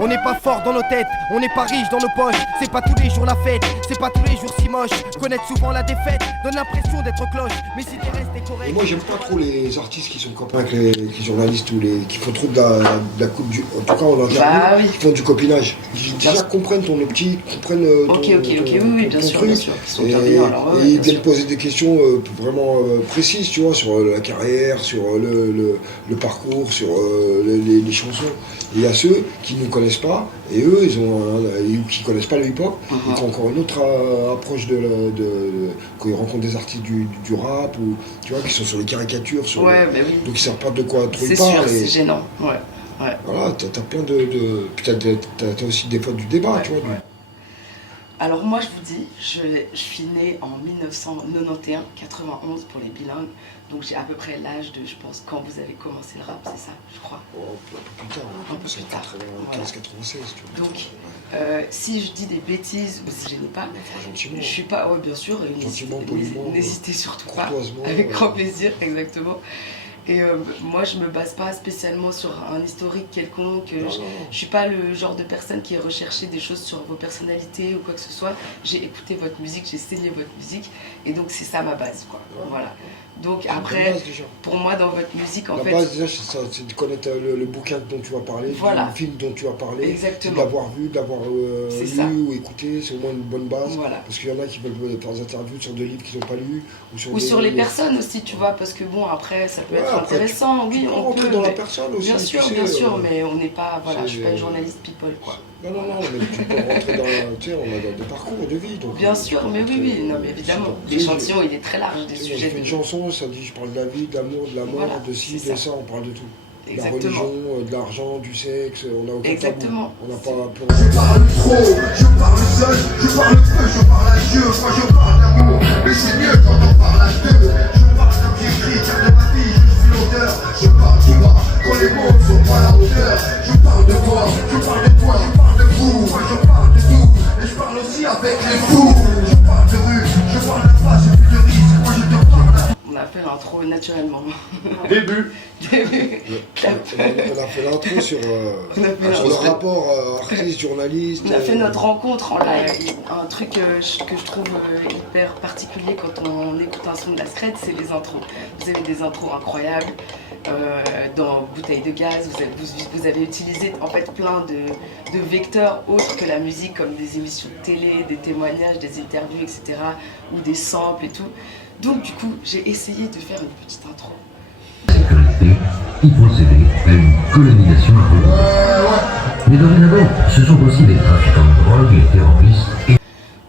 On n'est pas fort dans nos têtes, on n'est pas riche dans nos poches. C'est pas tous les jours la fête, c'est pas tous les jours si moche. Connaître souvent la défaite donne l'impression d'être cloche. Mais si t'es resté correct. Et moi j'aime pas trop les artistes qui sont copains avec les journalistes ou qui font trop de la coupe du. En tout cas en interview, qui font du copinage. Déjà comprennent ton optique, comprennent ton, oui, bien sûr, truc. Bien sûr. Et ils viennent poser des questions vraiment précises, tu vois, sur la carrière, sur le parcours, sur les chansons. Et il y a ceux qui ne connaissent pas, et eux, qui connaissent pas le hip-hop, et qui ont encore une autre approche quand ils rencontrent des artistes du rap, ou tu vois, qui sont sur les caricatures, oui. Donc ils savent pas de quoi trop ils parlent. C'est sûr, c'est gênant, ouais. Voilà, t'as plein de... T'as aussi des fois du débat, tu vois. Alors moi je vous dis, je suis née en 1991, 91 pour les bilingues, donc j'ai à peu près l'âge de, je pense, quand vous avez commencé le rap, c'est ça, je crois. Oh, un peu plus tard, un peu plus tard. 95, 96, tu vois. Donc, si je dis des bêtises ou si je n'ai pas, je suis pas, bien sûr, n'hésitez surtout pas, avec grand plaisir, exactement. Et moi, je me base pas spécialement sur un historique quelconque. Je suis pas le genre de personne qui recherchait des choses sur vos personnalités ou quoi que ce soit. J'ai écouté votre musique, j'ai saigné votre musique, et donc c'est ça ma base, quoi. Voilà. Donc après, pour moi, dans votre musique, en fait... La base, déjà, c'est de connaître le bouquin dont tu vas parler, le film dont tu vas parler. Exactement. De l'avoir vu, de l'avoir lu ou écouté, c'est au moins une bonne base. Voilà. Parce qu'il y en a qui veulent faire des interviews sur des livres qu'ils n'ont pas lus. Ou sur les personnes aussi, tu vois, parce que bon, après, ça peut être intéressant. Oui, on peut dans la personne aussi. Bien sûr, mais on n'est pas... Voilà, je suis pas une journaliste people, quoi. Non, mais tu peux rentrer dans... Tu sais, on a des parcours de vie. Donc, bien sûr, mais oui, non, mais évidemment. L'échantillon, il est très large des sujets. Je fais une chanson, ça dit, je parle de la vie, de l'amour, de la mort, de ci, de ça, on parle de tout. De la religion, de l'argent, du sexe, on n'a aucun tabou. On n'a pas peur. Je parle trop, je parle seul, je parle peu, je parle à Dieu, moi je parle d'amour. Mais c'est mieux quand on parle à deux. Je parle comme j'écris, car de ma fille, je suis l'auteur. Je parle du bas, quand les mots ne sont pas à la hauteur. Je parle de toi, je parle de toi, je parle de vous. Moi je parle de tout, et je parle aussi avec les fous. Je parle de rue, je parle de face, et plus de risque, moi je te parle. On a fait l'intro naturellement. Début. On a fait l'intro sur le rapport artiste-journaliste. On a fait notre rencontre en live. Un truc que je trouve hyper particulier quand on écoute un son de la scred, c'est les intros. Vous avez des intros incroyables. Dans Bouteille de gaz, vous avez utilisé en fait plein de vecteurs autres que la musique, comme des émissions de télé, des témoignages, des interviews, etc. ou des samples et tout. Donc du coup, j'ai essayé de faire une petite intro. Qui procédait à une colonisation armée. Mais dorénavant, ce sont aussi des trafiquants de drogue et terroristes.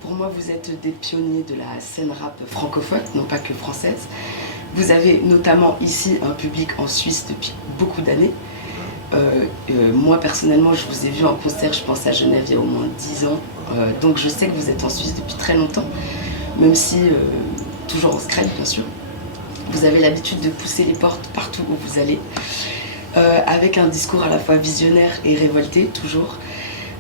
Pour moi, vous êtes des pionniers de la scène rap francophone, non pas que française. Vous avez notamment ici un public en Suisse depuis beaucoup d'années. Moi, personnellement, je vous ai vu en concert, je pense à Genève, il y a au moins 10 ans. Donc je sais que vous êtes en Suisse depuis très longtemps, même si, toujours en scred, bien sûr. Vous avez l'habitude de pousser les portes partout où vous allez, avec un discours à la fois visionnaire et révolté, toujours.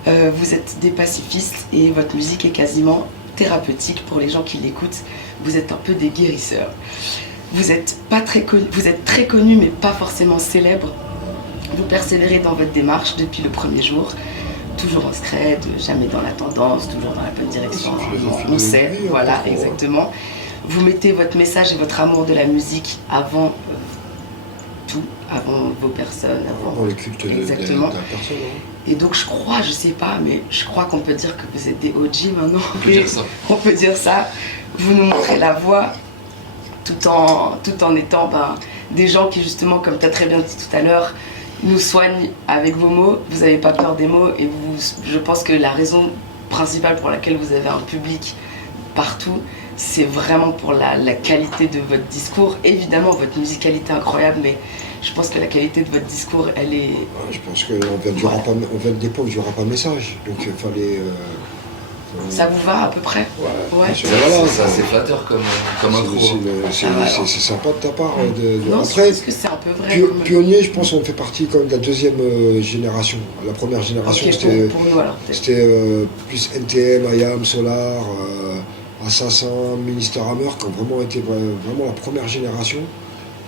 Vous êtes des pacifistes et votre musique est quasiment thérapeutique pour les gens qui l'écoutent. Vous êtes un peu des guérisseurs. Vous êtes très connus mais pas forcément célèbres. Vous persévérez dans votre démarche depuis le premier jour. Toujours en scred, jamais dans la tendance, toujours dans la bonne direction. On sait, voilà, exactement. Vous mettez votre message et votre amour de la musique avant tout, avant vos personnes, avant le culte de la personne. Et donc je crois qu'on peut dire que vous êtes des OG maintenant. On peut dire ça. Vous nous montrez la voie tout en étant des gens qui justement, comme tu as très bien dit tout à l'heure, nous soignent avec vos mots. Vous n'avez pas peur des mots et je pense que la raison principale pour laquelle vous avez un public partout, c'est vraiment pour la qualité de votre discours. Évidemment, votre musicalité est incroyable, mais je pense que la qualité de votre discours, elle est... Ouais, je pense qu'on vient d'époque du rap à message, donc il Ça vous va à peu près? Ouais. Ouais. Voilà, Ça, c'est flatteur comme intro. C'est sympa de ta part. Non, Après, je pense que c'est un peu vrai. comme- pionnier, je pense qu'on fait partie quand même de la deuxième génération. La première génération, Ok, c'était pour nous alors peut-être. c'était plus NTM, IAM, Solar, Assassin, Minister Hammer, qui ont vraiment été vraiment la première génération.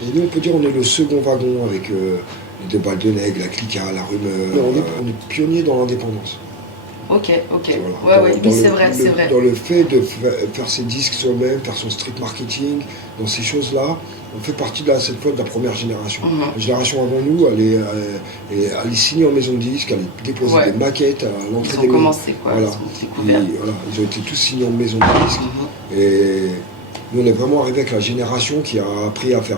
Et nous, on peut dire on est le second wagon avec les deux balles de nègre, la Clica, la rumeur. On est pionnier dans l'indépendance. Ok. Voilà. Ouais, oui, c'est vrai, c'est vrai. Dans le fait de faire ses disques soi-même, faire son street marketing, dans ces choses-là, on fait partie de cette flotte de la première génération. La génération avant nous, elle est signée en maison de disques, elle est déposée des maquettes à l'entrée des Ils ont commencé quoi, voilà. ils ont découvert. Ils ont été tous signés en maison de disques. Et nous, on est vraiment arrivé avec la génération qui a appris à faire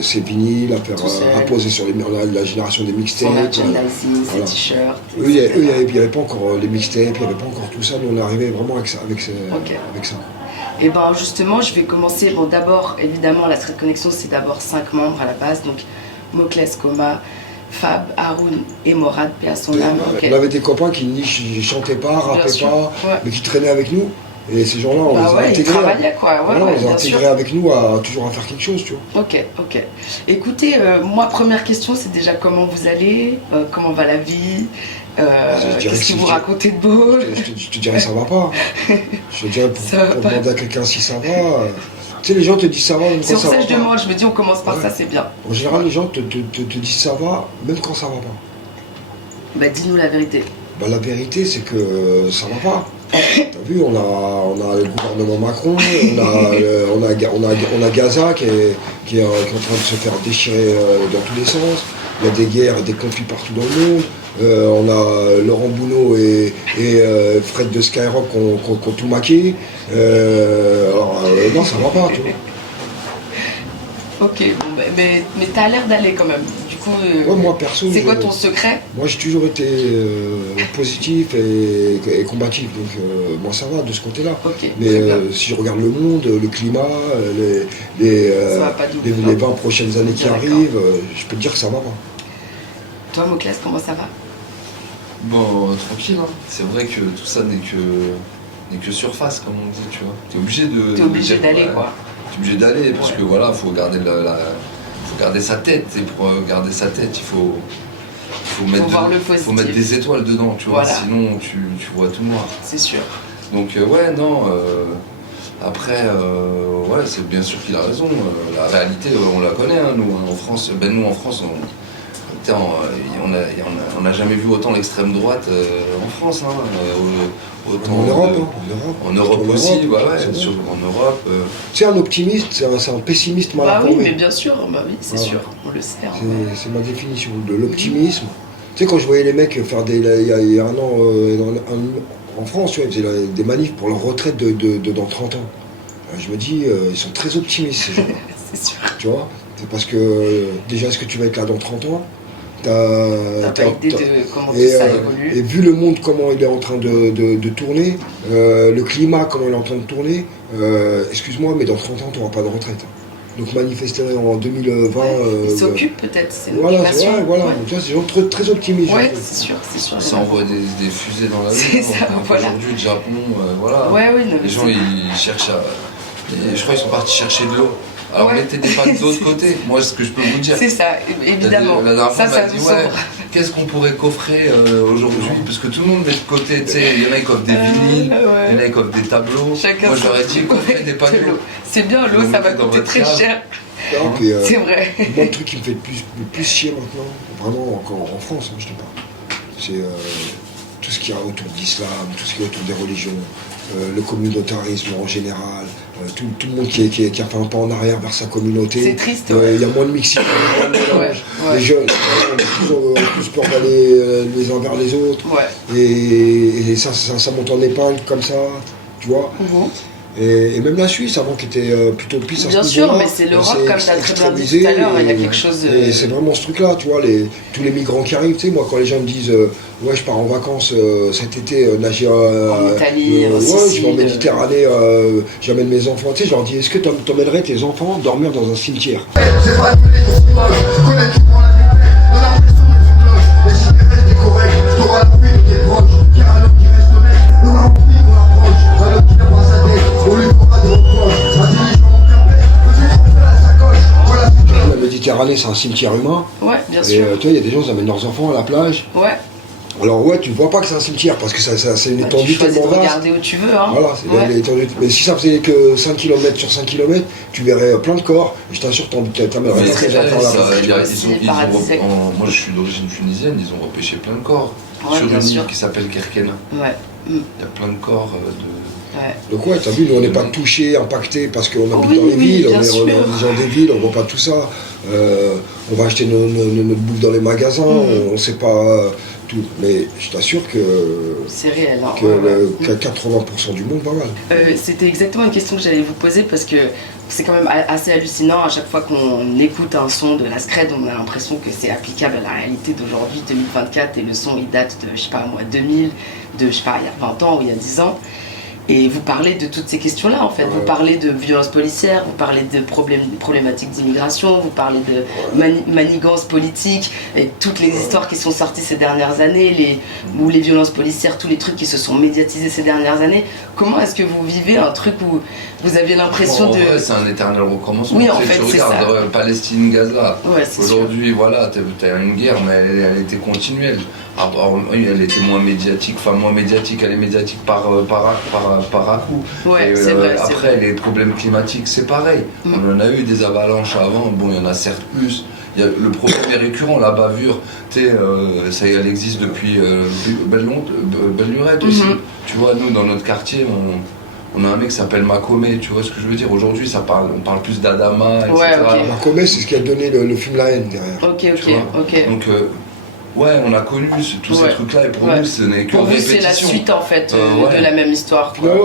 ses vinyles, à poser sur la génération des mixtapes. Son merchandising, ses Voilà. t-shirts. Eux, il n'y avait pas encore les mixtapes, il n'y avait pas encore tout ça. Nous, on est arrivé vraiment avec ça. Avec ça. Et ben justement, je vais commencer. Bon, d'abord, évidemment, la Street Connection, c'est d'abord 5 membres à la base. Donc, Mokles, Koma, Fab, Haroun et Morad, paix à son âme. On avait des copains qui ni chantaient pas, rappaient pas, mais qui traînaient avec nous. Et ces gens-là, on les a intégrés. Ils travaillaient quoi. On les a intégrés avec nous toujours à faire quelque chose, tu vois. Ok. Écoutez, moi, première question, c'est déjà comment vous allez, comment va la vie, qu'est-ce que vous racontez de beau? Je te dirais ça va pas. Je te dirais pour demander à quelqu'un si ça va. Tu sais, les gens te disent ça va même quand ça va pas. C'est pour ça que je demande, je me dis on commence par ça, c'est bien. En général, les gens te disent ça va même quand ça va pas. Bah dis-nous la vérité. Bah la vérité, c'est que ça va pas. T'as vu, on a le gouvernement Macron, on a Gaza qui est en train de se faire déchirer dans tous les sens. Il y a des guerres et des conflits partout dans le monde. On a Laurent Bounot et Fred de Skyrock qui ont tout maqué. Non, ça va pas, tu vois. Ok, bon, mais t'as l'air d'aller quand même. Du coup, moi perso, c'est quoi ton secret? Moi j'ai toujours été positif et combatif, donc moi ça va de ce côté-là. Okay, mais si je regarde le monde, le climat, les 20 prochaines années qui arrivent, je peux te dire que ça va pas. Toi Mokles, comment ça va? Bon, tranquille, hein. C'est vrai que tout ça n'est que surface, comme on dit, tu vois. T'es obligé d'aller, quoi. T'es obligé d'aller, parce que voilà, faut garder faut garder sa tête, et pour garder sa tête, il faut mettre des étoiles dedans, tu vois, voilà. Sinon tu vois tout noir. C'est sûr. Donc après, c'est bien sûr qu'il a raison, la réalité, on la connaît, hein, nous en France, on n'a jamais vu autant l'extrême droite en France, hein, autant en Europe aussi, en Europe. C'est un optimiste, c'est un pessimiste mal informé. Oui, mais bien sûr, c'est sûr, on le sait. C'est ma définition de l'optimisme. Tu sais, quand je voyais les mecs faire il y a un an en France, tu vois, ils faisaient des manifs pour leur retraite dans 30 ans. Je me dis, ils sont très optimistes, ces gens-là. C'est sûr. Tu vois, c'est parce que déjà, est-ce que tu vas être là dans 30 ans? T'as pas idée de comment tout ça évolue. Et vu le monde, comment il est en train de tourner, le climat, comment il est en train de tourner, excuse-moi, mais dans 30 ans, tu n'auras pas de retraite. Donc manifester en 2020... ils s'occupent peut-être, c'est une voilà, occupation. Voilà. Donc là, c'est des gens très optimistes. Oui, c'est sûr. Ça envoie des fusées dans la rue. C'est ça, voilà. Aujourd'hui, le Japon, voilà. Les gens, ils cherchent à... Je crois qu'ils sont partis chercher de l'eau. Alors mettez des pannes de l'autre côté, moi ce que je peux vous dire. C'est ça, évidemment. La dernière fois, ça dit qu'est-ce qu'on pourrait coffrer aujourd'hui? Parce que tout le monde met de côté, tu sais, il y en a qui coffrent des vinyles, il y en a qui coffrent des tableaux. Chacun moi j'aurais dit coffrer des panneaux. C'est bien, l'eau ça va coûter très cher. C'est vrai. Le truc qui me fait le plus chier maintenant, vraiment encore en France, je te parle, c'est tout ce qu'il y a autour de l'islam, tout ce qui est autour des religions, le communautarisme en général, tout le monde qui a fait un pas en arrière vers sa communauté. C'est triste. Il y a moins de mixité, moins de mélange. Les jeunes ont plus peur d'aller les uns vers les autres. Et ça monte en épingle comme ça, tu vois. Et même la Suisse, avant, qui était plutôt pisse à ce niveau-là. Bien sûr, mais c'est l'Europe, comme tu as très bien dit tout à l'heure, il y a quelque chose... Et c'est vraiment ce truc-là, tu vois, tous les migrants qui arrivent, tu sais, moi, quand les gens me disent ouais, je pars en vacances cet été, nager en Italie, ouais, je vais en Méditerranée, j'amène mes enfants, tu sais, je leur dis, est-ce que t'emmènerais tes enfants dormir dans un cimetière? C'est pas tous les jours, je connais tout pour la vérité, dans la pression de son cloche, les cigarettes, t'es correct, t'auras la pluie, t'es proche, car un homme qui reste honnête, on a envie Méditerranée, c'est un cimetière humain. Ouais, bien Et sûr. toi, il y a des gens qui amènent leurs enfants à la plage. Ouais. Alors ouais, tu vois pas que c'est un cimetière parce que c'est une étendue Tu choisis tellement de vaste. regarder où tu veux. Hein. Voilà, c'est l'étendue. Mais si ça faisait que 5 km sur 5 km, tu verrais plein de corps. Et je t'assure, t'amènerais c'est tes enfants là-bas. Moi, je suis d'origine tunisienne, ils ont repêché plein de corps sur bien une île sûr. qui s'appelle Kerkena. Ouais. Il y a plein de corps de... Ouais. Donc ouais, t'as vu, nous on n'est pas touchés, impactés parce qu'on habite Oui, dans les oui, villes, bien on est sûr. dans les gens des villes, on voit pas tout ça. On va acheter notre bouffe dans les magasins, on sait pas tout. Mais je t'assure que c'est réel. Hein. Que 80% du monde va mal. C'était exactement une question que j'allais vous poser parce que c'est quand même assez hallucinant. À chaque fois qu'on écoute un son de la Scred, on a l'impression que c'est applicable à la réalité d'aujourd'hui, 2024, et le son il date de, je sais pas moi, 2000, de, je sais pas, il y a 20 ans ou il y a 10 ans. Et vous parlez de toutes ces questions-là, en fait. Vous parlez de violences policières, vous parlez de problématiques d'immigration, vous parlez de manigances politiques, et toutes les histoires qui sont sorties ces dernières années, ou les violences policières, tous les trucs qui se sont médiatisés ces dernières années. Comment est-ce que vous vivez un truc où vous avez l'impression de... Ouais, c'est un éternel recommencement. Oui, en fait, tu c'est ça. regardes Palestine-Gaza. Ouais, aujourd'hui, voilà, t'as une guerre, mais elle était continuelle. Elle était moins médiatique, elle est médiatique par à-coup. Ouais, et, c'est vrai. Après, les problèmes climatiques, c'est pareil. On en a eu des avalanches avant, bon, il y en a certes plus. Le problème est récurrent, la bavure, elle existe depuis belle lurette aussi. Tu vois, nous, dans notre quartier, on a un mec qui s'appelle Makomé, tu vois ce que je veux dire. Aujourd'hui, on parle plus d'Adama, etc. Ouais, okay. Makomé, c'est ce qui a donné le film La Haine derrière. Ok. Donc, ouais, on a connu tous ces trucs-là, et pour nous, ce n'est que répétition. C'est la suite, en fait, de la même histoire. Quoi. Nous,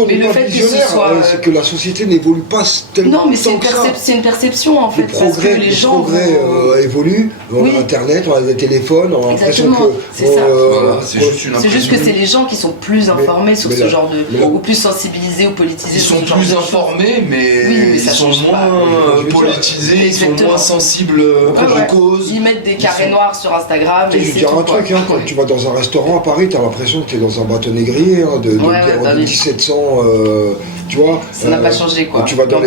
on est pas visionnaires, c'est que la société n'évolue pas tellement. Non, mais c'est une perception, en fait, parce que les gens... Le progrès évolue, on a Internet, on a des téléphones, on a l'impression que... c'est ça. C'est juste que c'est les gens qui sont plus informés sur ce genre de... ou plus sensibilisés ou politisés. Ils sont plus informés, mais ils sont moins politisés, ils sont moins sensibles aux causes. Ils mettent des carrés noirs sur Instagram. Je vais te dire un truc, quand tu vas dans un restaurant à Paris, t'as l'impression que t'es dans un bâtonnet grillé de 1700, tu vois. Ça n'a pas changé, quoi. Tu vas dans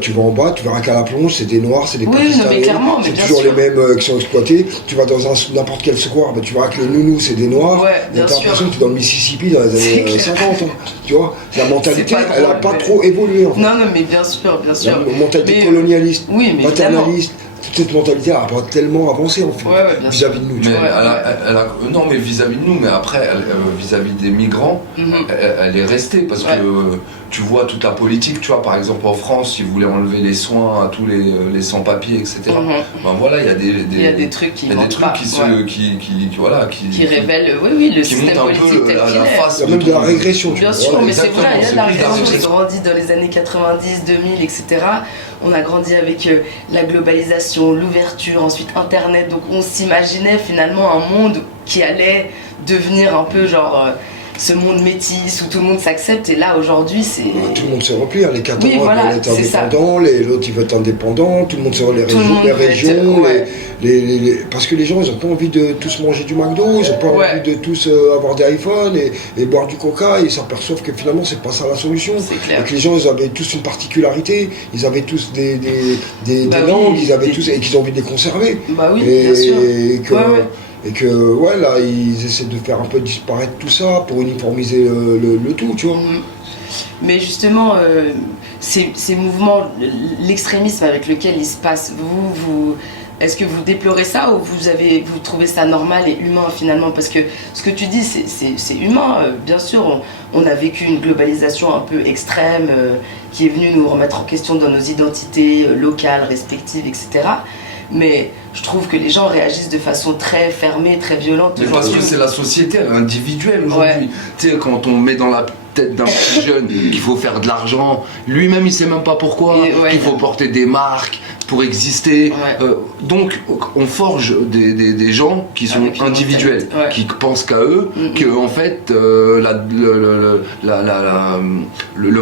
tu vas en bas, tu verras qu'à la plonge, c'est des noirs, c'est des pakistanais, c'est toujours les mêmes qui sont exploités. Tu vas dans n'importe quel square, tu verras que les nounous, c'est des noirs. T'as l'impression que tu es dans le Mississippi dans les années 50, tu vois. La mentalité, elle n'a pas trop évolué, en fait. Non, mais bien sûr. La mentalité colonialiste, paternaliste. Toute cette mentalité n'a pas tellement avancé en fait, vis-à-vis de nous. Non, mais vis-à-vis de nous, mais après, vis-à-vis des migrants, elle est restée parce que tu vois toute la politique, tu vois, par exemple en France, ils voulaient enlever les soins à tous les sans-papiers, etc. Ben voilà, il y a des trucs qui révèlent, le système politique tel qu'il est. Il y a même de la régression. Bien sûr, mais c'est vrai, il y a de la régression. J'ai grandi dans les années 90, 2000, etc. On a grandi avec la globalisation, l'ouverture, ensuite Internet. Donc on s'imaginait finalement un monde qui allait devenir un peu genre ce monde métis où tout le monde s'accepte. Et là aujourd'hui c'est... tout le monde s'est repli, les Catalans veulent être indépendants, l'autre ils veulent être indépendants, tout le monde s'est les régions, parce que les gens ils n'ont pas envie de tous manger du McDo, ils n'ont pas envie de tous avoir des iPhones et boire du Coca, et ils s'aperçoivent que finalement c'est pas ça la solution. Et que les gens ils avaient tous une particularité, ils avaient tous des langues, ils avaient tous, et qu'ils ont envie de les conserver. Bien sûr. Et que là ils essaient de faire un peu disparaître tout ça pour uniformiser le tout, tu vois. Mais justement ces mouvements, l'extrémisme avec lequel il se passe, est-ce que vous déplorez ça ou vous trouvez ça normal et humain finalement? Parce que ce que tu dis c'est humain, bien sûr on a vécu une globalisation un peu extrême qui est venue nous remettre en question dans nos identités locales, respectives, etc. Mais je trouve que les gens réagissent de façon très fermée, très violente. Mais parce que c'est la société individuelle aujourd'hui. Tu sais, quand on met dans la tête d'un petit jeune qu'il faut faire de l'argent, lui-même il sait même pas pourquoi, qu'il faut porter des marques pour exister. Donc on forge des gens qui sont individuels, qui pensent qu'à eux, que en fait le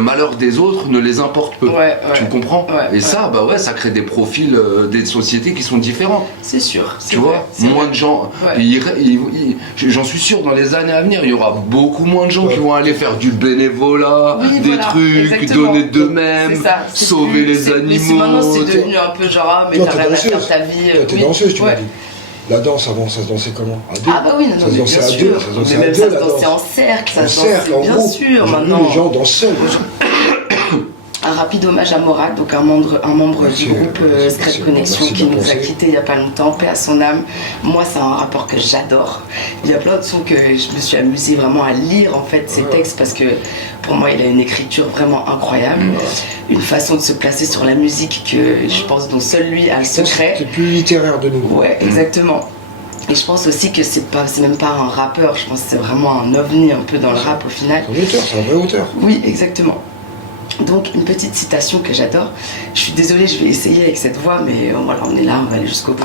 malheur des autres ne les importe peu. Tu me comprends? Et ça, ça crée des profils des sociétés qui sont différents. C'est sûr. Tu vois, moins de gens. J'en suis sûr, dans les années à venir, il y aura beaucoup moins de gens qui vont aller faire du bénévolat, trucs, donner d'eux-mêmes, sauver les animaux. Maintenant, c'est devenu un peu genre, mais Toi, t'as t'es rien à faire danseuse. ta vie. Toi, t'es oui. danseuse, tu m'as Ouais. dit. La danse avant, ça se dansait comment? À deux? Ah bah oui, non, Ça mais se bien dansait à sûr. deux, ça se dansait Mais à même deux, ça se la dansait danse. en cercle, ça En se cercle, dansait en bien groupe. sûr Aujourd'hui, maintenant. les gens dansent seuls. Un rapide hommage à Morad, donc un membre Merci, du groupe merci, Secret merci, Connexion merci qui de nous a penser. quittés il n'y a pas longtemps, paix à son âme. Moi, c'est un rappeur que j'adore. Il y a plein de sons que je me suis amusée vraiment à lire en fait ses textes parce que pour moi, il a une écriture vraiment incroyable, une façon de se placer sur la musique que je pense dont seul lui a le secret. C'est plus littéraire de nous. Ouais, exactement. Et je pense aussi que c'est même pas un rappeur, je pense que c'est vraiment un ovni un peu dans le rap au final. C'est un auteur, c'est un vrai auteur. Oui, exactement. Donc une petite citation que j'adore. Je suis désolée, je vais essayer avec cette voix, mais voilà, on est là, on va aller jusqu'au bout.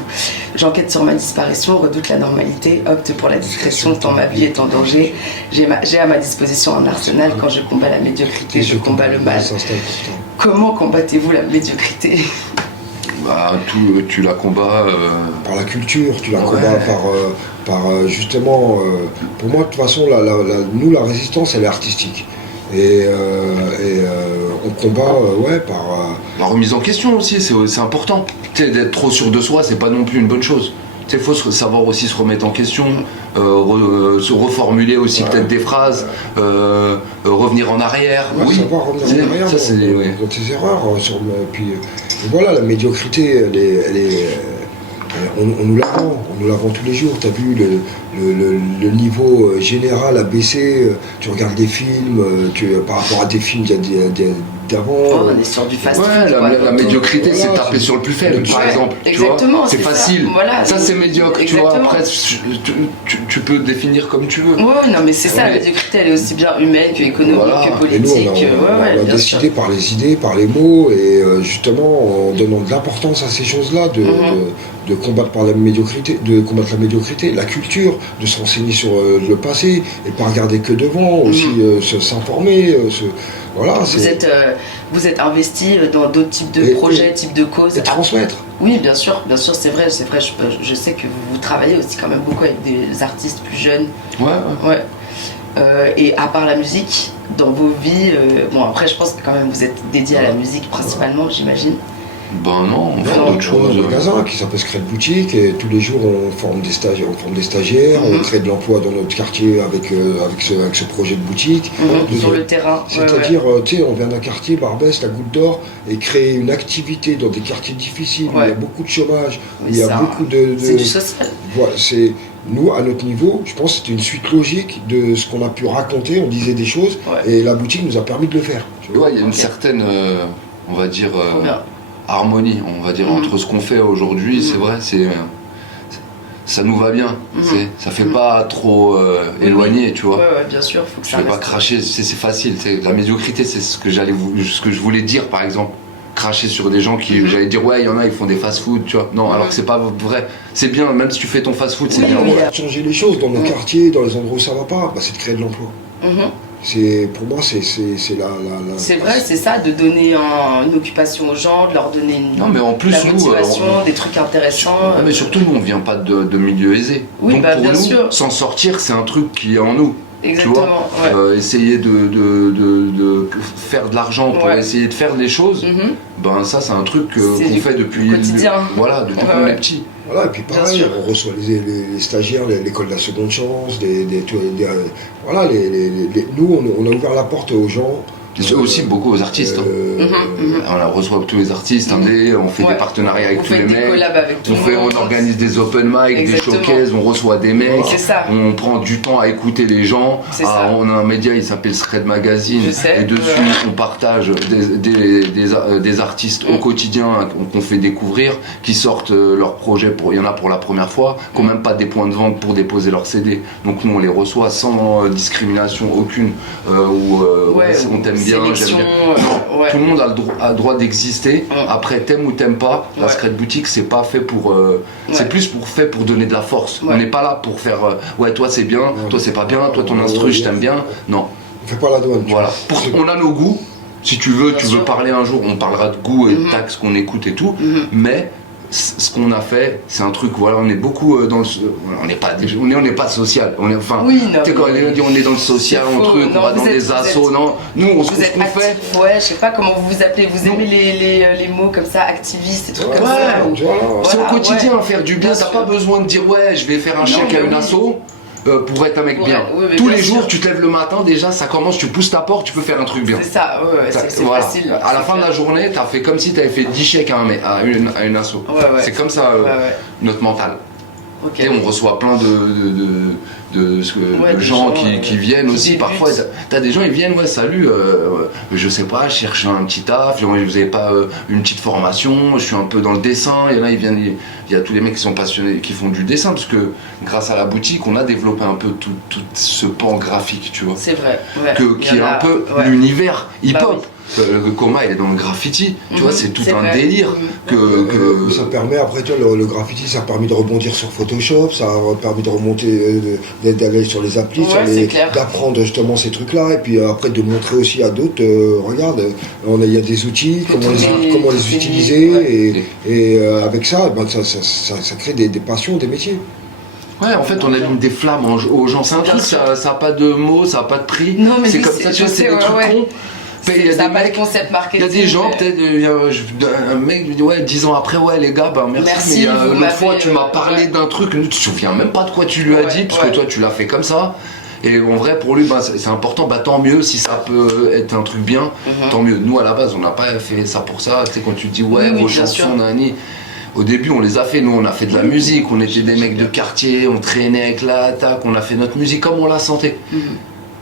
J'enquête sur ma disparition, redoute la normalité, opte pour la discrétion tant ma vie est en danger. J'ai à ma disposition un arsenal. Quand je combats la médiocrité, je combats le mal. Ça, c'est important. Comment combattez-vous la médiocrité? Bah, tu la combats. Par la culture, tu la Ouais. combats par justement. Pour moi, de toute façon, nous, la résistance, elle est artistique. Et on combat, par. La remise en question aussi, c'est important. Tu sais, d'être trop sûr de soi, c'est pas non plus une bonne chose. Tu sais, faut savoir aussi se remettre en question, se reformuler aussi peut-être des phrases, revenir en arrière. Oui, savoir revenir en arrière ça c'est. Ouais. dans tes erreurs. Puis voilà, la médiocrité, on nous la vend tous les jours. Tu as vu le niveau général a baissé. Tu regardes des films, par rapport à des films d'avant. Oh, on est sur du fast food. Ouais, la médiocrité, Voilà, c'est taper c'est- sur le plus faible, par Ouais, exemple. exactement, Tu vois, c'est c'est ça. facile. Voilà, ça, c'est médiocre. Tu vois, exactement. après, tu peux définir comme tu veux. Ouais, non, mais c'est ça, la Ouais. médiocrité, elle est aussi bien humaine que économique, Voilà. que Et nous, politique. on a bien décidé sûr. par les idées, par les mots, et justement en donnant de l'importance à ces choses-là, de combattre par la médiocrité, la culture, de se renseigner sur le passé, et pas regarder que devant, aussi s'informer. Voilà, Vous êtes investi dans d'autres types de projets, types de causes. et transmettre. Oui, bien sûr, c'est vrai. Je sais que vous travaillez aussi quand même beaucoup avec des artistes plus jeunes. Ouais. Ouais. Et à part la musique, dans vos vies, bon après je pense que quand même vous êtes dédié à la musique principalement, j'imagine. Ben non, on fait Non, d'autres On a choses. un magasin qui s'appelle Secret Boutique, et tous les jours on forme des stagiaires, on crée de l'emploi dans notre quartier avec ce projet de boutique. Sur le terrain. C'est-à-dire, tu sais, on vient d'un quartier, Barbès, la Goutte d'Or, et créer une activité dans des quartiers difficiles où il y a beaucoup de chômage, où il y a beaucoup de. C'est du social. Voilà, nous, à notre niveau, je pense que c'était une suite logique de ce qu'on a pu raconter. On disait des choses, et la boutique nous a permis de le faire. Tu vois. Ouais, il y a une certaine, on va dire, Trop bien. harmonie, on va dire, entre ce qu'on fait aujourd'hui. C'est vrai, ça nous va bien. Ça fait pas trop éloigné, tu vois. Ouais, bien sûr, faut que Je ça vais pas reste. cracher, c'est facile. La médiocrité, c'est ce que je voulais dire, par exemple. Cracher sur des gens qui, j'allais dire, ouais, il y en a, ils font des fast-food, tu vois. Non, alors que c'est pas vrai. C'est bien, même si tu fais ton fast-food, c'est bien. oui. Changer les choses dans nos quartiers, dans les endroits où ça va pas, bah, c'est de créer de l'emploi. Pour moi, c'est la. C'est vrai, c'est ça, de donner une occupation aux gens, de leur donner Non, mais en plus, la nous, motivation, des trucs intéressants. Non, mais surtout, nous, on vient pas de milieu aisé. Oui, Donc bah, pour bien nous, sûr. s'en sortir, c'est un truc qui est en nous. Exactement, Tu vois, essayer de faire de l'argent pour essayer de faire des choses, ben ça, c'est un truc C'est qu'on du fait depuis quotidien. Voilà, depuis qu'on est petit. Voilà, et puis Bien pareil, sûr. on reçoit les stagiaires, l'école de la seconde chance, voilà, nous, on a ouvert la porte aux gens. Et aussi beaucoup aux artistes. On reçoit tous les artistes, on fait des partenariats avec On tous fait les des mecs. collabs avec tout le monde. On organise des open mic, Exactement. des showcases, on reçoit des mecs. C'est ça. On prend du temps à écouter les gens. C'est ça. On a un média, il s'appelle Secret Magazine. Je sais. Et dessus, on partage des artistes au quotidien qu'on fait découvrir, qui sortent leurs projets. Il y en a pour la première fois, qui n'ont même pas des points de vente pour déposer leur CD. Donc nous, on les reçoit sans discrimination aucune. On t'aime bien, j'aime bien. Non, tout le monde a le droit d'exister. Après, t'aimes ou t'aimes pas, la Secret Boutique, c'est pas fait pour. C'est plus fait pour donner de la force. On n'est pas là pour faire. Ouais, toi c'est bien, toi c'est pas bien, toi ton instru, je t'aime bien. Non. On fait pas la douane. Voilà. On a nos goûts. Si tu veux, Bien sûr. parler un jour, on parlera de goût et de taxes qu'on écoute et tout. Mais ce qu'on a fait, c'est un truc, voilà, on est beaucoup dans le... On n'est pas social. On est, enfin, oui, non, tu sais, quand on dit on est dans le social, on va dans des assos, non. Nous, ce qu'on fait... Ouais, je sais pas comment vous vous appelez, vous aimez les mots comme ça, activistes et trucs comme ça. C'est au quotidien, faire du bien, t'as pas besoin de dire ouais, je vais faire un chèque à une asso. Pour être un mec bien. Tous les jours, tu te lèves le matin, déjà, ça commence, tu pousses ta porte, tu peux faire un truc bien. C'est ça, c'est voilà. Facile. À la fin de la journée, t'as fait comme si t'avais fait 10 chèques à une asso. C'est comme ça, notre mental. Okay. Et on reçoit plein de gens qui viennent aussi. Parfois, t'as des gens, ils viennent, ouais, salut, je sais pas, je cherche un petit taf, vous avez pas une petite formation, je suis un peu dans le dessin. Et là, ils viennent, il y a tous les mecs qui sont passionnés, qui font du dessin, parce que grâce à la boutique, on a développé un peu tout ce pan graphique, tu vois. C'est vrai, qui est un peu l'univers hip-hop. Oui. Le Coma, il est dans le graffiti, tu vois, c'est tout un délire que... Ça permet, après, tu vois, le graffiti, ça a permis de rebondir sur Photoshop, ça a permis de remonter, d'aller sur les applis, d'apprendre justement ces trucs-là, et puis après de montrer aussi à d'autres, regarde, il y a des outils, comment les utiliser, et avec ça, ben, ça crée des passions, des métiers. Ouais, en fait, on allume des flammes aux gens, c'est un truc, ça n'a pas de mots, ça n'a pas de prix, c'est comme ça, tu vois, c'est des trucs cons. Il y a des concept marketing. Il y a des gens, peut-être, un mec lui dit ouais, 10 ans après, ouais les gars, bah merci, mais une autre fois tu m'as parlé d'un truc, tu te souviens même pas de quoi tu lui as dit, parce que toi tu l'as fait comme ça. Et en vrai, pour lui, bah, c'est important, bah, tant mieux si ça peut être un truc bien, tant mieux. Nous, à la base, on n'a pas fait ça pour ça. Tu sais, quand tu dis ouais, vos chansons, nani. Au début, on les a fait, nous, on a fait de la musique, on était des mecs de quartier, on traînait avec la attaque, on a fait notre musique comme on la sentait.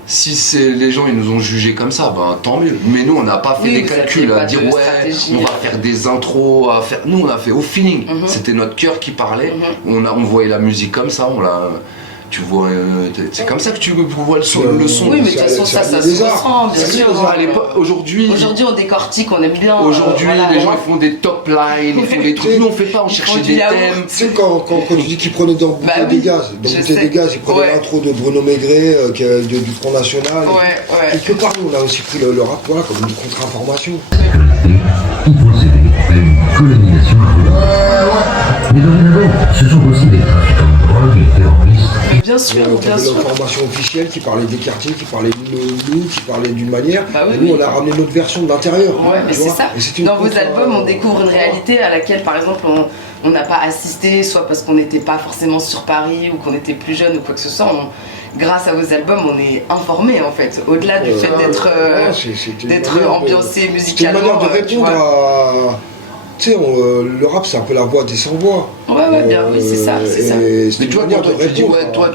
Si les gens ils nous ont jugés comme ça, ben tant mieux. Mais nous on n'a pas fait des calculs à dire ouais, on va faire des intros, nous on a fait au feeling. C'était notre cœur qui parlait. On voyait la musique comme ça, tu vois, c'est comme ça que tu vois le son. Oui, mais de toute façon ça se ressent, bien sûr. Aujourd'hui, on décortique, on aime bien. Aujourd'hui, les gens ils font des top lines, ils font des trucs. Nous on fait pas, on cherchait des thèmes. Tu sais, quand tu dis qu'ils prenaient dans Bouteille des Gaz, ils prenaient l'intro de Bruno Maigret, du Front National. Quelque part, nous on a aussi pris le rap comme une contre-information. Qui procédait à une colonisation armée. Mais dorénavant, ce sont aussi des trafiquants de drogue et terroristes. Bien sûr, bien sûr. L'information officielle qui parlait des quartiers, qui parlait de nous, qui parlait d'une manière. Et nous, on a ramené notre version de l'intérieur. Ouais, mais c'est ça. Dans vos albums, on découvre une réalité à laquelle, par exemple, on n'a pas assisté, soit parce qu'on n'était pas forcément sur Paris ou qu'on était plus jeune ou quoi que ce soit. Grâce à vos albums, on est informé en fait, au-delà du fait d'être ambiancé musicalement. C'est une manière de répondre à... Tu sais, le rap, c'est un peu la voix des sans-voix. Bien, oui, c'est ça. Mais tu vois, quand tu dis, ouais, toi,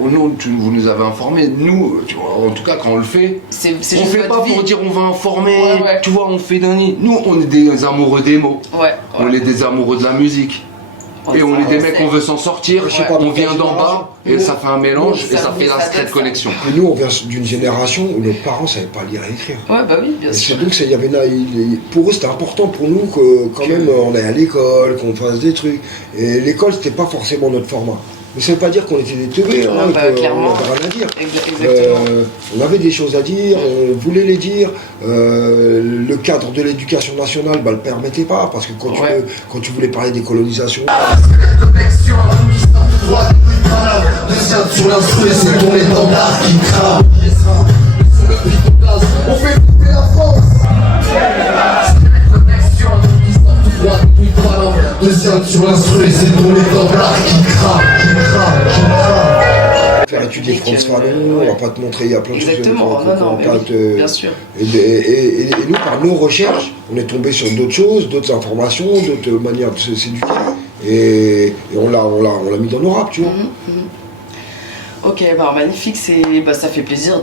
vous nous avez informés, nous, tu vois, en tout cas, quand on le fait, on fait pas pour dire on va informer, tu vois, on fait d'un nid. Nous, on est des amoureux des mots, on est des amoureux de la musique. Et on est des mecs, on veut s'en sortir, on vient d'en bas, et ça fait un mélange, et ça fait la straight connexion. Et nous, on vient d'une génération où nos parents ne savaient pas lire et écrire. Bien sûr. Donc, pour eux, c'était important pour nous que, quand même, on aille à l'école, qu'on fasse des trucs. Et l'école, c'était pas forcément notre format. Mais ça ne veut pas dire qu'on était des teubés, qu'on n'avait rien à dire. On avait des choses à dire, on voulait les dire. Le cadre de l'éducation nationale ne le permettait pas, parce que quand tu voulais parler des colonisations... Sur l'instru, c'est ton étendard qui crame. On fait couper la France. Sur l'instru, c'est ton étendard qui crame. Faire étudier Frantz Fanon, on va pas te montrer, il y a plein de choses. Exactement, bien sûr. Et nous, par nos recherches, on est tombé sur d'autres choses, d'autres informations, d'autres manières de s'éduquer. Et on l'a mis dans nos raps, tu vois. Ok, magnifique, ça fait plaisir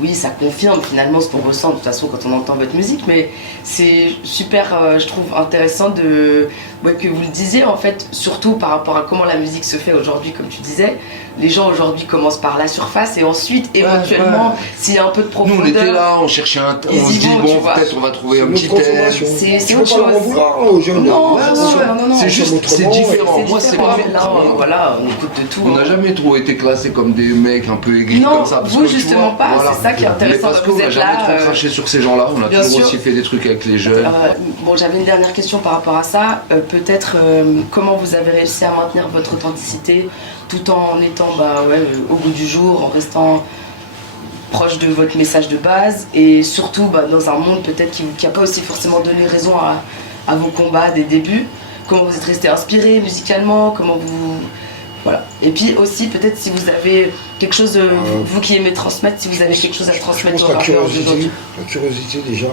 oui, ça confirme finalement ce qu'on ressent de toute façon quand on entend votre musique, mais c'est super, je trouve intéressant que vous le disiez en fait, surtout par rapport à comment la musique se fait aujourd'hui, comme tu disais, les gens aujourd'hui commencent par la surface et ensuite, éventuellement, s'il y a un peu de profondeur... Nous, on était là, on cherchait on se dit, bon, peut-être on va trouver un petit thème. C'est autre autre chose. Pas leur en vouloir aux jeunes. Non, c'est juste, c'est différent. Moi, c'est pas... Là, voilà, on écoute de tout. On n'a jamais trop été classés comme des mecs un peu aigris comme ça. Vous, justement pas, c'est ça qui est intéressant. Mais parce qu'on n'a jamais trop craché sur ces gens-là, on a toujours aussi fait des trucs avec les jeunes. Bon, j'avais une dernière question par rapport à ça. Peut-être comment vous avez réussi à maintenir votre authenticité tout en étant au goût du jour, en restant proche de votre message de base et surtout dans un monde peut-être qui n'a pas aussi forcément donné raison à vos combats des débuts. Comment vous êtes resté inspiré musicalement, comment vous... Voilà. Et puis aussi, peut-être si vous avez quelque chose, vous qui aimez transmettre, si vous avez quelque chose à transmettre aux rappeurs d'aujourd'hui. La curiosité déjà.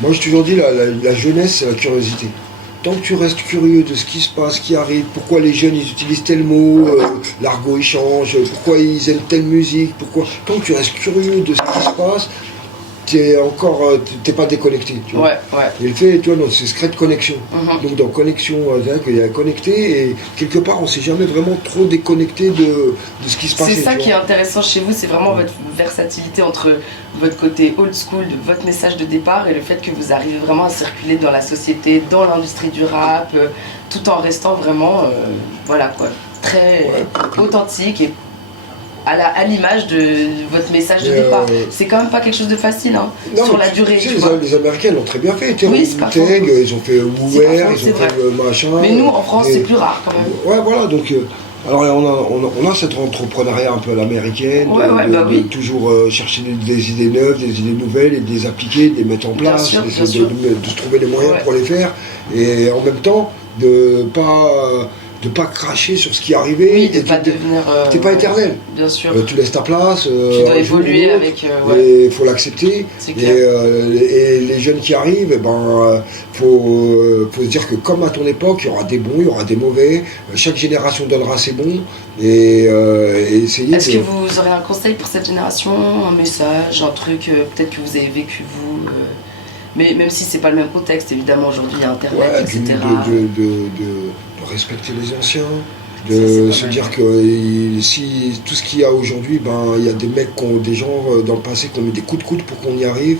Moi j'ai toujours dit la jeunesse c'est la curiosité. Tant que tu restes curieux de ce qui se passe, ce qui arrive, pourquoi les jeunes ils utilisent tel mot, l'argot il change, pourquoi ils aiment telle musique, tant que tu restes curieux de ce qui se passe, t'es pas déconnecté. Tu vois. Et le fait, tu vois, c'est secret de connexion. Donc dans connexion, il y a connecté et quelque part on s'est jamais vraiment trop déconnecté de ce qui se passe. C'est ça qui est intéressant chez vous, c'est vraiment votre versatilité entre votre côté old school, votre message de départ et le fait que vous arrivez vraiment à circuler dans la société, dans l'industrie du rap, tout en restant vraiment, très authentique et à l'image de votre message de départ. C'est quand même pas quelque chose de facile sur la durée. Les Américains l'ont très bien fait. Oui, c'est pas faux. Ils ont fait Where, ils ont fait machin. Mais nous, en France, c'est plus rare quand même. Ouais, voilà, donc... Alors on a cet entrepreneuriat un peu à l'américaine, de toujours chercher des idées neuves, des idées nouvelles et de les appliquer, de les mettre en place, de se trouver les moyens pour les faire. Et en même temps, de pas cracher sur ce qui est arrivé. Oui, de pas devenir... T'es pas éternel. Bien sûr. Tu laisses ta place. Tu dois évoluer avec... Et il faut l'accepter. Et les jeunes qui arrivent, faut se dire que comme à ton époque, il y aura des bons, il y aura des mauvais. Chaque génération donnera ses bons. Et essayer... Est-ce que vous aurez un conseil pour cette génération? Un message, un truc peut-être que vous avez vécu vous mais même si c'est pas le même contexte, évidemment, aujourd'hui, il y a Internet, etc. De respecter les anciens, de se dire que si tout ce qu'il y a aujourd'hui, il y a des mecs des gens dans le passé qui ont mis des coups de coude pour qu'on y arrive,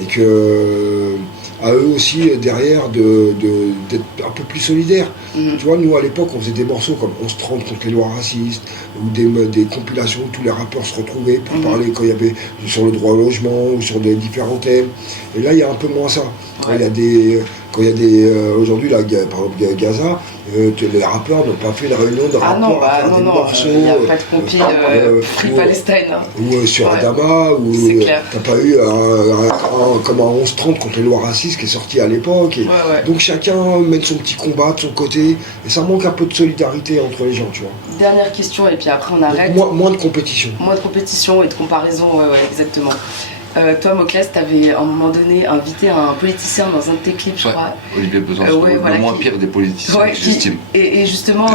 et que à eux aussi derrière d'être un peu plus solidaires. Tu vois, nous à l'époque on faisait des morceaux comme On se trompe contre les lois racistes ou des compilations où tous les rappeurs se retrouvaient pour parler quand il y avait sur le droit au logement ou sur des différents thèmes. Et là il y a un peu moins ça. Quand il y a des aujourd'hui là, par exemple Gaza, les rappeurs n'ont pas fait la réunion de rappeurs à faire des morceaux. Il n'y a pas de compil Free Palestine. Ou sur Adama, où t'as pas eu comme un 11-30 contre les lois racistes qui est sorti à l'époque. Donc chacun mène son petit combat de son côté et ça manque un peu de solidarité entre les gens, tu vois. Dernière question et puis après on arrête. Moins de compétition. Moins de compétition et de comparaison, exactement. Toi, Moclès, t'avais à un moment donné invité un politicien dans un de tes clips, je crois. Olivier Besançon, le moins pire des politiciens, j'estime. Et justement,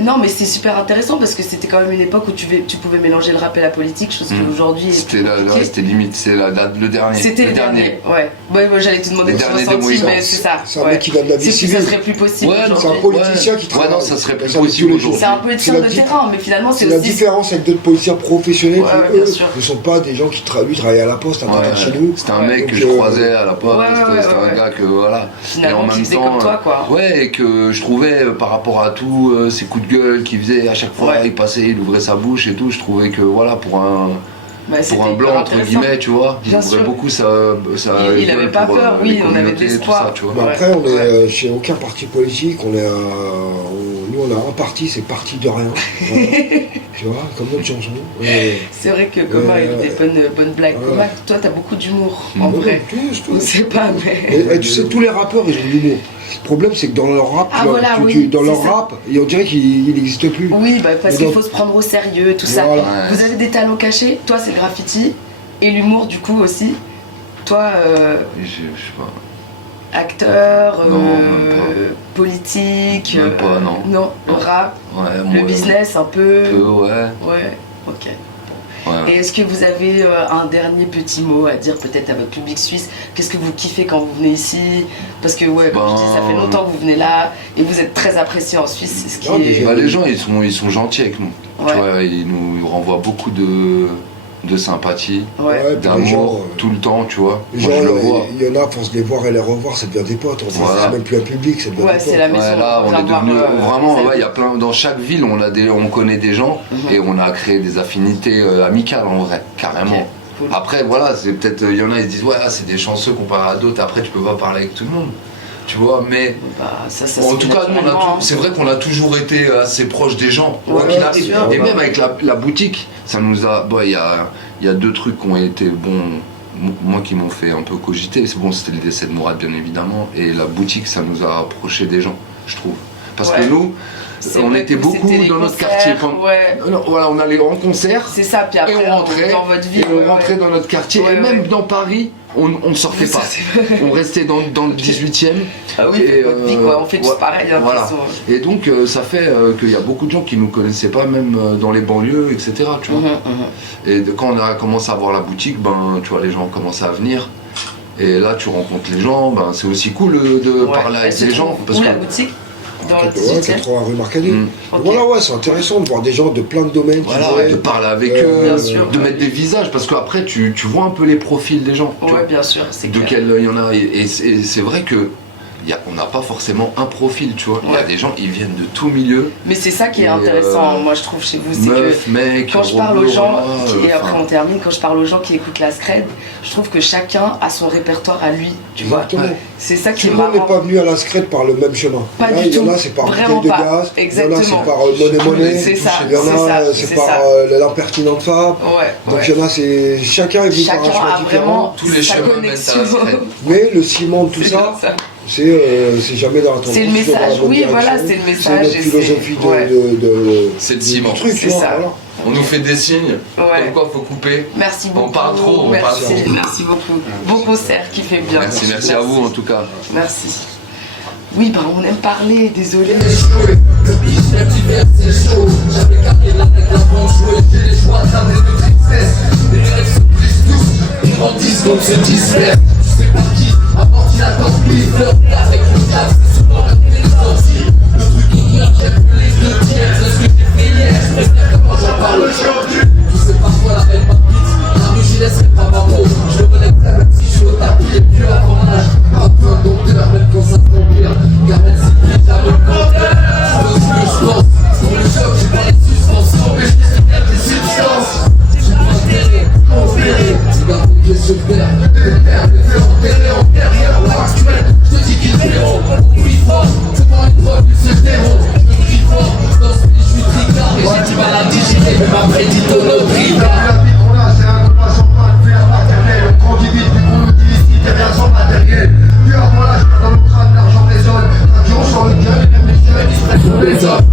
non, mais c'est super intéressant parce que c'était quand même une époque où tu pouvais mélanger le rap et la politique, chose qu'aujourd'hui. C'était limite, c'est le dernier. C'était le dernier, moi j'allais te demander de ton ressenti, mais c'est ça. C'est un mec qui va de la vie civile. Ça serait plus possible. C'est un politicien qui travaille. Non, ça serait plus possible aujourd'hui. C'est un politicien de terrain, mais finalement c'est aussi. La différence avec d'autres politiciens professionnels qui, eux, ne sont pas des gens qui travaillent à la poste à côté de chez nous. C'était un mec que je croisais à la poste, c'était un gars que voilà. Finalement, qui faisait comme toi, quoi. Ouais, et que je trouvais par rapport à tout, ces coups de gueule qu'il faisait à chaque fois, il passait, il ouvrait sa bouche et tout, je trouvais que voilà, pour un blanc entre guillemets, tu vois, il ouvrait beaucoup il avait pas peur, oui, on avait de l'espoir. Après, on est chez aucun parti politique, nous on a un parti, c'est parti de rien. Tu vois, comme notre chanson. C'est vrai que Coma il a des bonnes blagues. Coma, toi t'as beaucoup d'humour en vrai. On sait pas, mais. Et tu sais, tous les rappeurs ils ont de l'humour. Le problème c'est que dans leur rap, rap, on dirait qu'il n'existe plus. Oui, parce qu'il faut se prendre au sérieux, tout ça. Vous avez des talents cachés, toi c'est le graffiti et l'humour du coup aussi. Toi, je sais pas. Acteur, politique, non, rap, le business un peu. Ouais, ok. Et est-ce que vous avez un dernier petit mot à dire peut-être à votre public suisse? Qu'est-ce que vous kiffez quand vous venez ici? Parce que ouais, comme je dis, ça fait longtemps que vous venez là et vous êtes très apprécié en Suisse. C'est ce qui est... Les gens ils sont gentils avec nous. Tu vois, ils nous renvoient beaucoup de sympathie, d'amour, tout le temps, tu vois. Les gens, il y en a, pour se les voir et les revoir, ça devient des potes. C'est même plus un public, ça devient des potes. C'est la maison. Là, on est devenu vraiment, il y a plein, dans chaque ville, on connaît des gens et on a créé des affinités amicales en vrai, carrément. Okay. Cool. Après, voilà, c'est peut-être, il y en a, ils se disent, ouais, c'est des chanceux comparé à d'autres. Après, tu peux pas parler avec tout le monde. Tu vois, mais en tout cas, nous, c'est vrai qu'on a toujours été assez proche des gens, quoi qu'il arrive. Et même avec la boutique, ça nous a. Il y a deux trucs qui ont été bons, moi qui m'ont fait un peu cogiter. C'est bon, c'était le décès de Mourad, bien évidemment. Et la boutique, ça nous a approché des gens, je trouve. Parce que nous, on était beaucoup dans notre quartier. Voilà, on allait en concert. C'est ça, puis après, et on rentrait dans votre ville. Et on rentrait dans notre quartier. Et même dans Paris, on ne sortait pas. On restait dans le 18e. Ah oui, votre vie, quoi. On fait tous pareil. Voilà. Et donc, ça fait qu'il y a beaucoup de gens qui ne nous connaissaient pas, même dans les banlieues, etc. Tu vois. Et quand on a commencé à avoir la boutique, tu vois, les gens commencent à venir. Et là, tu rencontres les gens. C'est aussi cool de parler avec les gens. Parce que la boutique dans le 80 rue Marcadet. Voilà, c'est intéressant de voir des gens de plein de domaines. Voilà, de parler avec eux, de mettre des visages, parce qu'après tu vois un peu les profils des gens. Ouais, bien sûr, c'est clair. De quel il y en a, et c'est vrai que on n'a pas forcément un profil, tu vois. Il y a des gens, ils viennent de tout milieu. Mais c'est ça qui est intéressant, moi je trouve chez vous, c'est que mec, quand je parle aux gens, et après on termine, quand je parle aux gens qui écoutent la Scred, je trouve que chacun a son répertoire à lui, tu vois. C'est ça qui est marrant. Tout le monde n'est pas venu à la Scred par le même chemin. Pas du tout. Il y en a, c'est par bouteille de gaz. Exactement. Il y en a, c'est par monnaie. C'est ça. Il y en a, c'est par l'impertinente femme. Donc il y en a, c'est chacun est venu par un chemin différent. Tous les chemins mènent à la Scred. Mais le ciment de tout ça. C'est jamais dans la tendance. C'est le message, oui, voilà, c'est le message. C'est notre philosophie c'est le ciment. Truc, c'est ça. Voilà. On nous fait des signes, comme quoi faut couper. Merci beaucoup. On parle trop, on parle trop. Merci beaucoup. Bon concert qui fait bien. Merci à vous en tout cas. Merci. Oui, on aime parler, désolé. Le bichette d'hiver c'est chaud. J'avais gardé la tête avant de jouer. J'ai les choix d'amener de tristesse. Les rêves se brisent tous. Ils grandissent comme se dispersent. Je fais partie, apporte la tempête. Fleur avec le gaz, c'est souvent la télésortie. Le truc qui vient, j'aime que les deux tiers. C'est ce que j'ai fait hier. Je préfère comment j'en parle aujourd'hui. Tout c'est parfois la belle papite. La rue, j'y laisserai pas ma peau. Je me relève même si je suis au tapis. Les vieux avant l'âge. Pas besoin d'odeur, même quand ça convient. Car elle s'y plie, jamais le contraire. Je veux ce que je pense. Pour le choc, j'ai pas les suspensions. Mais je sais bien des substances. J'ai pas intérêt, enterré. Regarde les yeux verts. Des pères, des feux enterrés en derrière. Actuel, je te dis qu'ils verront. On crie fort, c'est pas une preuve, ils se tairont. Je crie fort, dans ce pays je suis tricard. Et j'ai du mal à digérer, mais ma prédite au notricard. La vie qu'on a, c'est un repas sans pain depuis la maternelle. On grandit vite, puis qu'on utilise littéraire sans matériel. Puis avant l'âge, dans le crâne, l'argent résonne. Quand on sort le gueule, même les jeunes, ils se prennent pour les hommes.